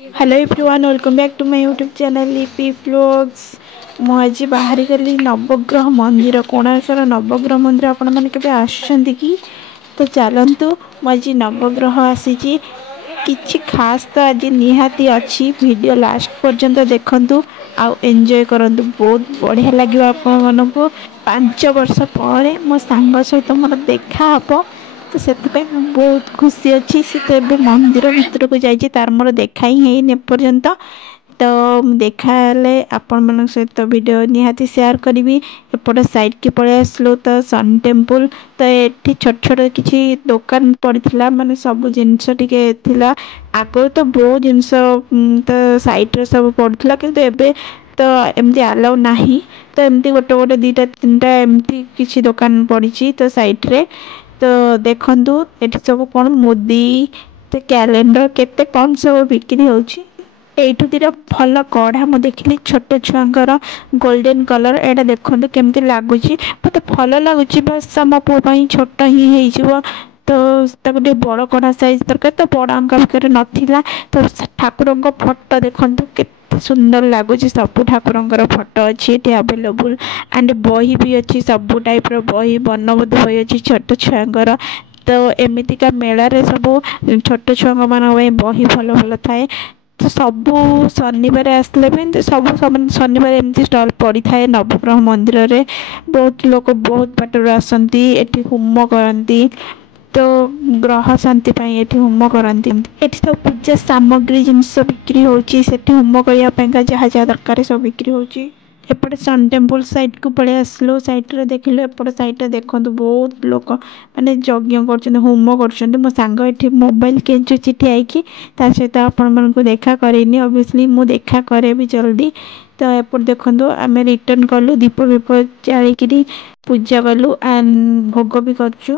Hello everyone, welcome back to my YouTube channel Lipi vlogs. ମୁଁ ଆଜି ବାହାରିଗଲି ନବଗ୍ରହ ମନ୍ଦିର, କୋଣାର୍କର ନବଗ୍ରହ ମନ୍ଦିର। ଆପଣମାନେ କେବେ ଆସୁଛନ୍ତି କି? ତ ଚାଲନ୍ତୁ, ମୁଁ ଆଜି ନବଗ୍ରହ ଆସିଛି। କିଛି ଖାସ୍ ତ ଆଜି ନିହାତି ଅଛି। ଭିଡ଼ିଓ ଲାଷ୍ଟ ପର୍ଯ୍ୟନ୍ତ ଦେଖନ୍ତୁ ଆଉ ଏନ୍ଜୟ କରନ୍ତୁ। ବହୁତ ବଢ଼ିଆ ଲାଗିବ ଆପଣମାନଙ୍କୁ। 5 ବର୍ଷ ପରେ ମୋ ସାଙ୍ଗ ସହିତ ମୋର ଦେଖା ହେବ, ତ ସେଥିପାଇଁ ମୁଁ ବହୁତ ଖୁସି ଅଛି। ସେ ତ ଏବେ ମନ୍ଦିର ଭିତରକୁ ଯାଇଛି, ତାର ମୋର ଦେଖା ହିଁ ହେଇନି ଏପର୍ଯ୍ୟନ୍ତ। ତ ଦେଖା ହେଲେ ଆପଣମାନଙ୍କ ସହିତ ଭିଡ଼ିଓ ନିହାତି ସେୟାର କରିବି। ଏପଟ ସାଇଡ଼୍କି ପଳେଇ ଆସିଲୁ ତ ସନ୍ ଟେମ୍ପୁଲ୍। ତ ଏଠି ଛୋଟ ଛୋଟ କିଛି ଦୋକାନ ପଡ଼ିଥିଲା, ମାନେ ସବୁ ଜିନିଷ ଟିକେ ଥିଲା। ଆଗରୁ ତ ବହୁତ ଜିନିଷ ତ ସାଇଟ୍ରେ ସବୁ ପଡ଼ୁଥିଲା, କିନ୍ତୁ ଏବେ ତ ଏମିତି ଆଲାଉ ନାହିଁ। ତ ଏମିତି ଗୋଟେ ଗୋଟେ ଦୁଇଟା ତିନିଟା ଏମିତି କିଛି ଦୋକାନ ପଡ଼ିଛି ତ ସାଇଟ୍ରେ। ତ ଦେଖନ୍ତୁ ଏଠି ସବୁ କ'ଣ ମୁଦି, କ୍ୟାଲେଣ୍ଡର, କେତେ କ'ଣ ସବୁ ବିକ୍ରି ହେଉଛି। ଏଇଠୁ ଦୁଇଟା ଭଲ କଢ଼ା ମୁଁ ଦେଖିଲି ଛୋଟ ଛୁଆଙ୍କର, ଗୋଲ୍ଡେନ୍ କଲର୍। ଏଇଟା ଦେଖନ୍ତୁ କେମିତି ଲାଗୁଛି, ମୋତେ ଭଲ ଲାଗୁଛି। ବାସ୍ ଆମ ପୁଅ ପାଇଁ ଛୋଟ ହିଁ ହେଇଯିବ, ତ ତାକୁ ଟିକେ ବଡ଼ କଢ଼ା ସାଇଜ୍ ଦରକାର। ତ ବଡ଼ ଆଙ୍କ ପାଖରେ ନଥିଲା। ତ ଠାକୁରଙ୍କ ଫଟୋ ଦେଖନ୍ତୁ କେତେ ସୁନ୍ଦର ଲାଗୁଛି। ସବୁ ଠାକୁରଙ୍କର ଫଟୋ ଅଛି ଏଠି ଆଭେଲେବୁଲ୍। ଆଣ୍ଡ ବହି ବି ଅଛି, ସବୁ ଟାଇପ୍ର ବହି, ବର୍ଣ୍ଣବୋଧ ବହି ଅଛି ଛୋଟ ଛୁଆଙ୍କର। ତ ଏମିତିକା ମେଳାରେ ସବୁ ଛୋଟ ଛୁଆଙ୍କମାନଙ୍କ ପାଇଁ ବହି ଭଲ ଭଲ ଥାଏ। ତ ସବୁ ଶନିବାର ଆସିଲେ ବି ସବୁ ଶନିବାର ଏମିତି ଷ୍ଟଲ୍ ପଡ଼ିଥାଏ ନବଗ୍ରହ ମନ୍ଦିରରେ। ବହୁତ ଲୋକ ବହୁତ ବାଟରୁ ଆସନ୍ତି, ଏଠି ହୋମ କରନ୍ତି। ତ ଗ୍ରହ ଶାନ୍ତି ପାଇଁ ଏଠି ହୋମ କରନ୍ତି। ଏଠି ସବୁ ପୂଜା ସାମଗ୍ରୀ ଜିନିଷ ବିକ୍ରି ହେଉଛି। ସେଠି ହୋମ କରିବା ପାଇଁକା ଯାହା ଯାହା ଦରକାର ସବୁ ବିକ୍ରି ହେଉଛି। ଏପଟେ ସନ୍ ଟେମ୍ପୁଲ୍ ସାଇଡ଼୍କୁ ପଳେଇ ଆସିଲୁ। ସାଇଡ଼୍ରେ ଦେଖିଲୁ, ଏପଟ ସାଇଡ଼୍ରେ ଦେଖନ୍ତୁ ବହୁତ ଲୋକ ମାନେ ଯଜ୍ଞ କରୁଛନ୍ତି, ହୋମ କରୁଛନ୍ତି। ମୋ ସାଙ୍ଗ ଏଠି ମୋବାଇଲ୍ କେଞ୍ଚୁଛି ଠିଆ ହେଇକି। ତା ସହିତ ଆପଣମାନଙ୍କୁ ଦେଖା କରେଇନି, ଅବଭିୟସ୍ଲି ମୁଁ ଦେଖା କରେଇବି ଜଲ୍ଦି। ତ ଏପଟେ ଦେଖନ୍ତୁ, ଆମେ ରିଟର୍ନ କଲୁ, ଦୀପ ଫୀପ ଜାଳିକିରି ପୂଜା କଲୁ ଆଣ୍ଡ ଭୋଗ ବି କରୁଛୁ।